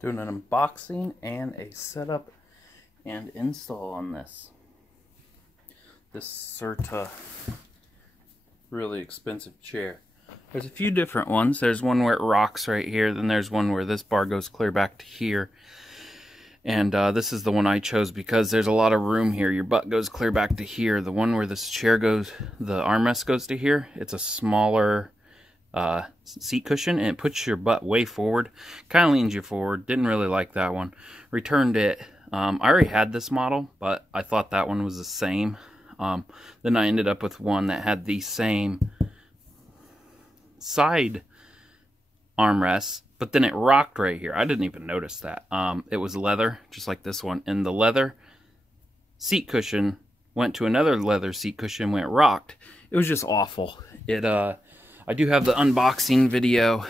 Doing an unboxing and a setup and install on this Serta really expensive chair. There's a few different ones. There's one where it rocks right here, then there's one where this bar goes clear back to here, and this is the one I chose because there's a lot of room here. Your butt goes clear back to here. The one where this chair goes, the armrest goes to here, it's a smaller seat cushion, and it puts your butt way forward, kind of leans you forward. Didn't really like that one, returned it. I already had this model, but I thought that one was the same. Then I ended up with one that had the same side armrests, but then it rocked right here. I didn't even notice that. It was leather, just like this one, and the leather seat cushion went to another leather seat cushion when it rocked. It was just awful. I do have the unboxing video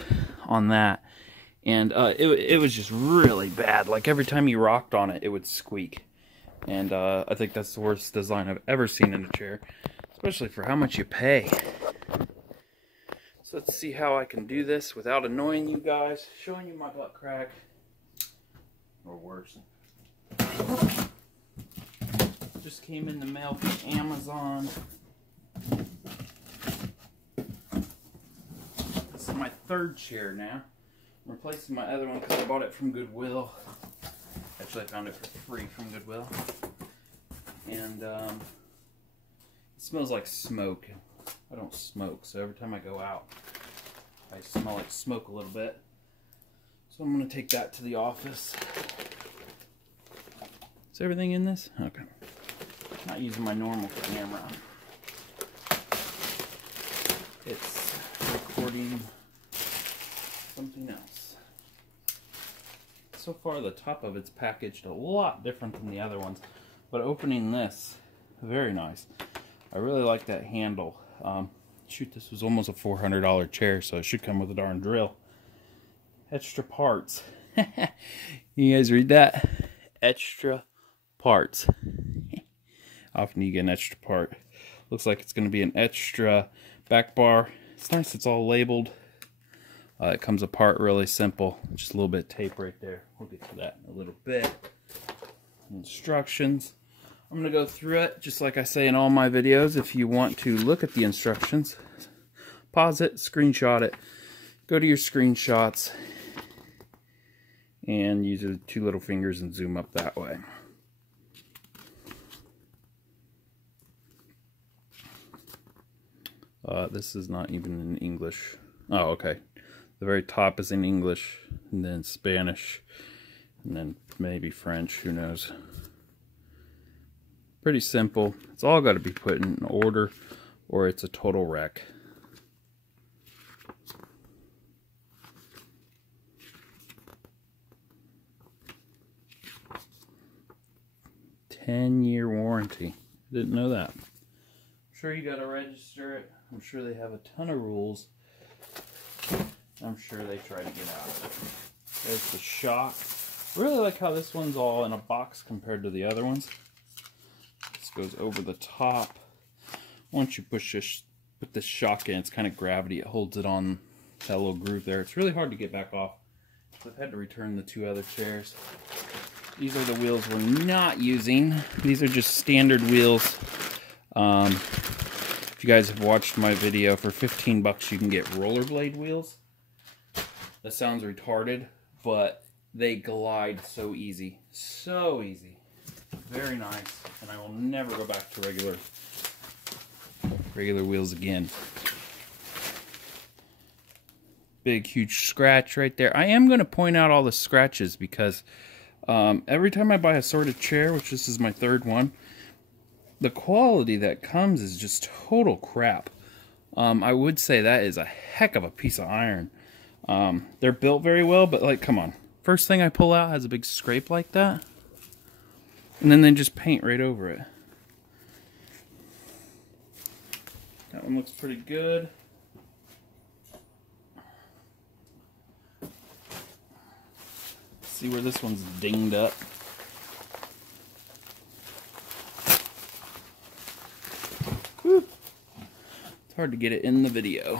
on that, and it was just really bad. Like every time you rocked on it, it would squeak. And I think that's the worst design I've ever seen in a chair, especially for how much you pay. So let's see how I can do this without annoying you guys, showing you my butt crack, or worse. Just came in the mail from Amazon. This is my third chair now. I'm replacing my other one because I bought it from Goodwill. Actually, I found it for free from Goodwill. And it smells like smoke. I don't smoke, so every time I go out, I smell like smoke a little bit. So I'm going to take that to the office. Is everything in this? Okay. Not using my normal camera. It's recording something else. So far, the top of it's packaged a lot different than the other ones, but opening this, very nice. I really like that handle. Shoot, this was almost a $400 chair, so it should come with a darn drill. Extra parts. You guys read that? Extra parts. Often you get an extra part. Looks like it's going to be an extra back bar. It's nice, it's all labeled. It comes apart really simple. Just a little bit of tape right there. We'll get to that in a little bit. Instructions. I'm going to go through it just like I say in all my videos. If you want to look at the instructions, pause it, screenshot it, go to your screenshots, and use your two little fingers and zoom up that way. This is not even in English. Oh, okay. The very top is in English, and then Spanish, and then maybe French, who knows. Pretty simple. It's all got to be put in order, or it's a total wreck. "10-year warranty." Didn't know that. I'm sure you got to register it. I'm sure they have a ton of rules. I'm sure they try to get out of it. There's the shock. Really like how this one's all in a box compared to the other ones. This goes over the top. Once you push this, put this shock in, it's kind of gravity. It holds it on that little groove there. It's really hard to get back off. So I've had to return the two other chairs. These are the wheels we're not using. These are just standard wheels. If you guys have watched my video, for 15 bucks you can get rollerblade wheels. That sounds retarded, but they glide so easy. So easy. Very nice. And I will never go back to regular wheels again. Big, huge scratch right there. I am going to point out all the scratches because every time I buy a sorted chair, which this is my third one, the quality that comes is just total crap. I would say that is a heck of a piece of iron. They're built very well, but like, come on. First thing I pull out has a big scrape like that. And then they just paint right over it. That one looks pretty good. See where this one's dinged up. Whew. It's hard to get it in the video.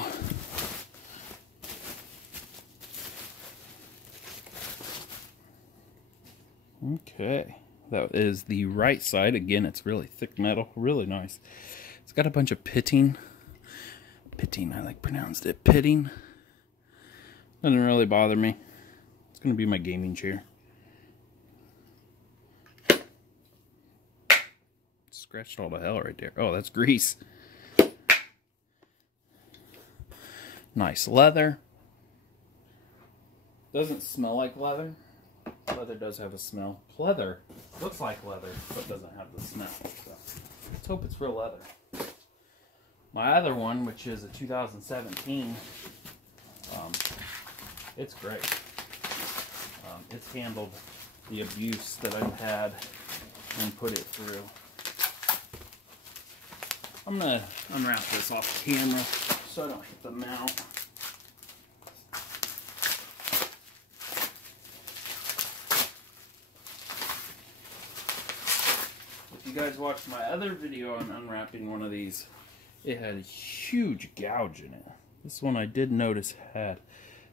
Okay, that is the right side. Again, it's really thick metal, really nice. It's got a bunch of pitting. Pitting, I like pronounced it. Pitting. Doesn't really bother me. It's going to be my gaming chair. Scratched all to hell right there. Oh, that's grease. Nice leather. Doesn't smell like leather. Leather does have a smell. Leather looks like leather, but doesn't have the smell. So let's hope it's real leather. My other one, which is a 2017, it's great. It's handled the abuse that I've had and put it through. I'm gonna unwrap this off camera so I don't hit the mount. If you guys watched my other video on unwrapping one of these, it had a huge gouge in it. This one I did notice had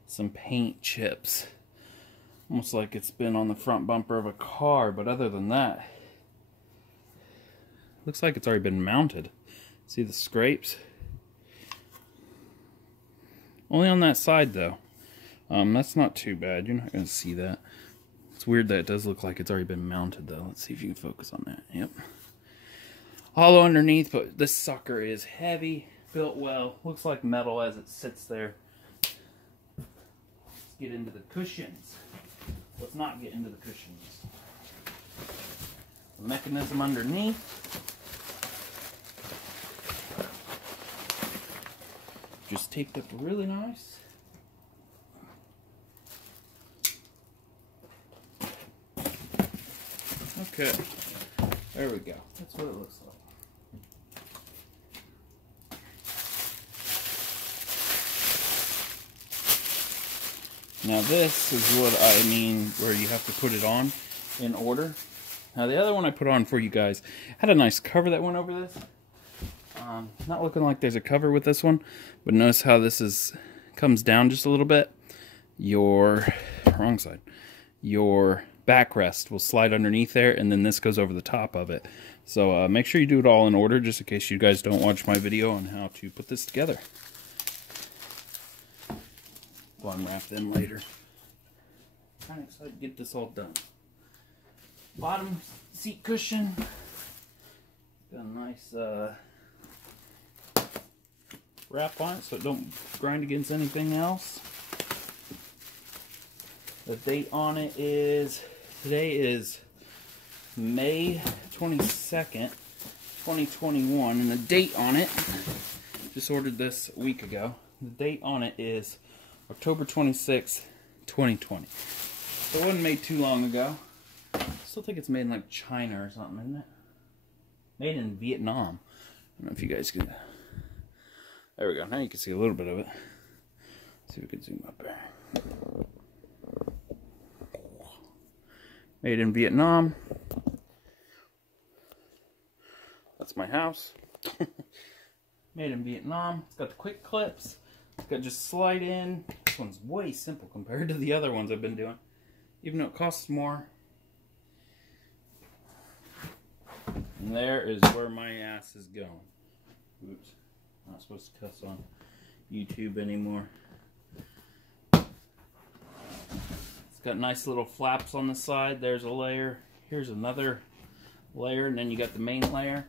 some paint chips. Almost like it's been on the front bumper of a car, but other than that, looks like it's already been mounted. See the scrapes? Only on that side though. That's not too bad. You're not going to see that. It's weird that it does look like it's already been mounted though. Let's see if you can focus on that. Yep. Hollow underneath, but this sucker is heavy, built well. Looks like metal as it sits there. Let's get into the cushions. Let's not get into the cushions. The mechanism underneath. Just taped up really nice. Okay, there we go. That's what it looks like. Now this is what I mean where you have to put it on in order. Now the other one I put on for you guys had a nice cover that went over this. Not looking like there's a cover with this one, but notice how this comes down just a little bit. Your wrong side. Your backrest will slide underneath there, and then this goes over the top of it. So make sure you do it all in order, just in case you guys don't watch my video on how to put this together. We'll unwrap them later. Kind of excited to get this all done. Bottom seat cushion. Got a nice wrap on it so it don't grind against anything else. The date on it is, today is May 22nd, 2021, and the date on it, just ordered this a week ago, the date on it is October 26th, 2020. So it wasn't made too long ago. I still think it's made in like China or something, isn't it? Made in Vietnam. I don't know if you guys can... There we go. Now you can see a little bit of it. Let's see if we can zoom up there. Made in Vietnam. That's my house. Made in Vietnam. It's got the quick clips. It's got just slide in. This one's way simple compared to the other ones I've been doing. Even though it costs more. And there is where my ass is going. Oops. Not supposed to cuss on YouTube anymore. It's got nice little flaps on the side. There's a layer. Here's another layer. And then you got the main layer.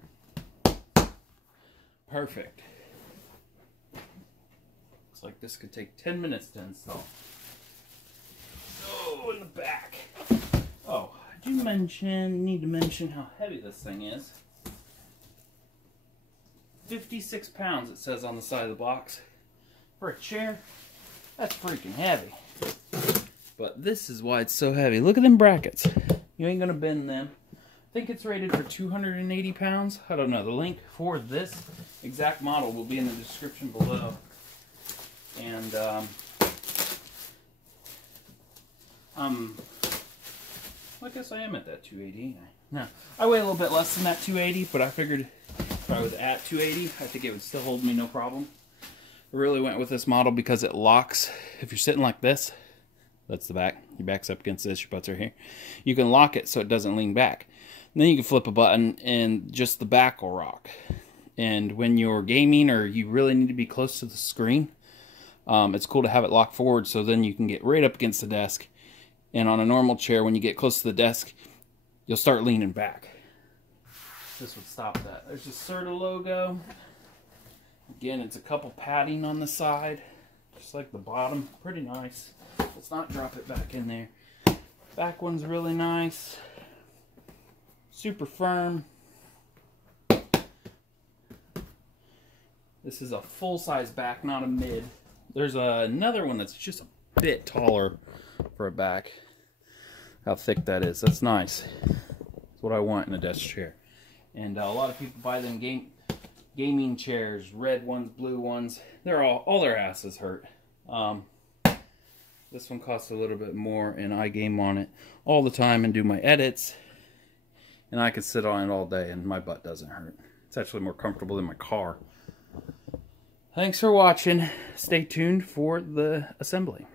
Perfect. Looks like this could take 10 minutes to install. Oh, in the back. Oh, I do need to mention how heavy this thing is. 56 pounds it says on the side of the box. For a chair, that's freaking heavy. But this is why it's so heavy. Look at them brackets. You ain't gonna bend them. I think it's rated for 280 pounds. I don't know. The link for this exact model will be in the description below. And I guess I am at that 280. No, I weigh a little bit less than that 280, but I figured if I was at 280, I think it would still hold me no problem. I really went with this model because it locks. If you're sitting like this, That's the back. Your back's up against this, your butts are here. You can lock it so it doesn't lean back. And then you can flip a button and just the back will rock. And when you're gaming or you really need to be close to the screen, it's cool to have it locked forward so then you can get right up against the desk. And on a normal chair, when you get close to the desk, you'll start leaning back. This would stop that. There's the Serta logo. Again, it's a couple padding on the side, just like the bottom. Pretty nice. Let's not drop it back in there. Back one's really nice. Super firm. This is a full-size back, not a mid. There's another one that's just a bit taller for a back. How thick that is. That's nice. That's what I want in a desk chair. And a lot of people buy them gaming chairs, red ones, blue ones. They're all their asses hurt. This one costs a little bit more, and I game on it all the time and do my edits. And I can sit on it all day, and my butt doesn't hurt. It's actually more comfortable than my car. Thanks for watching. Stay tuned for the assembly.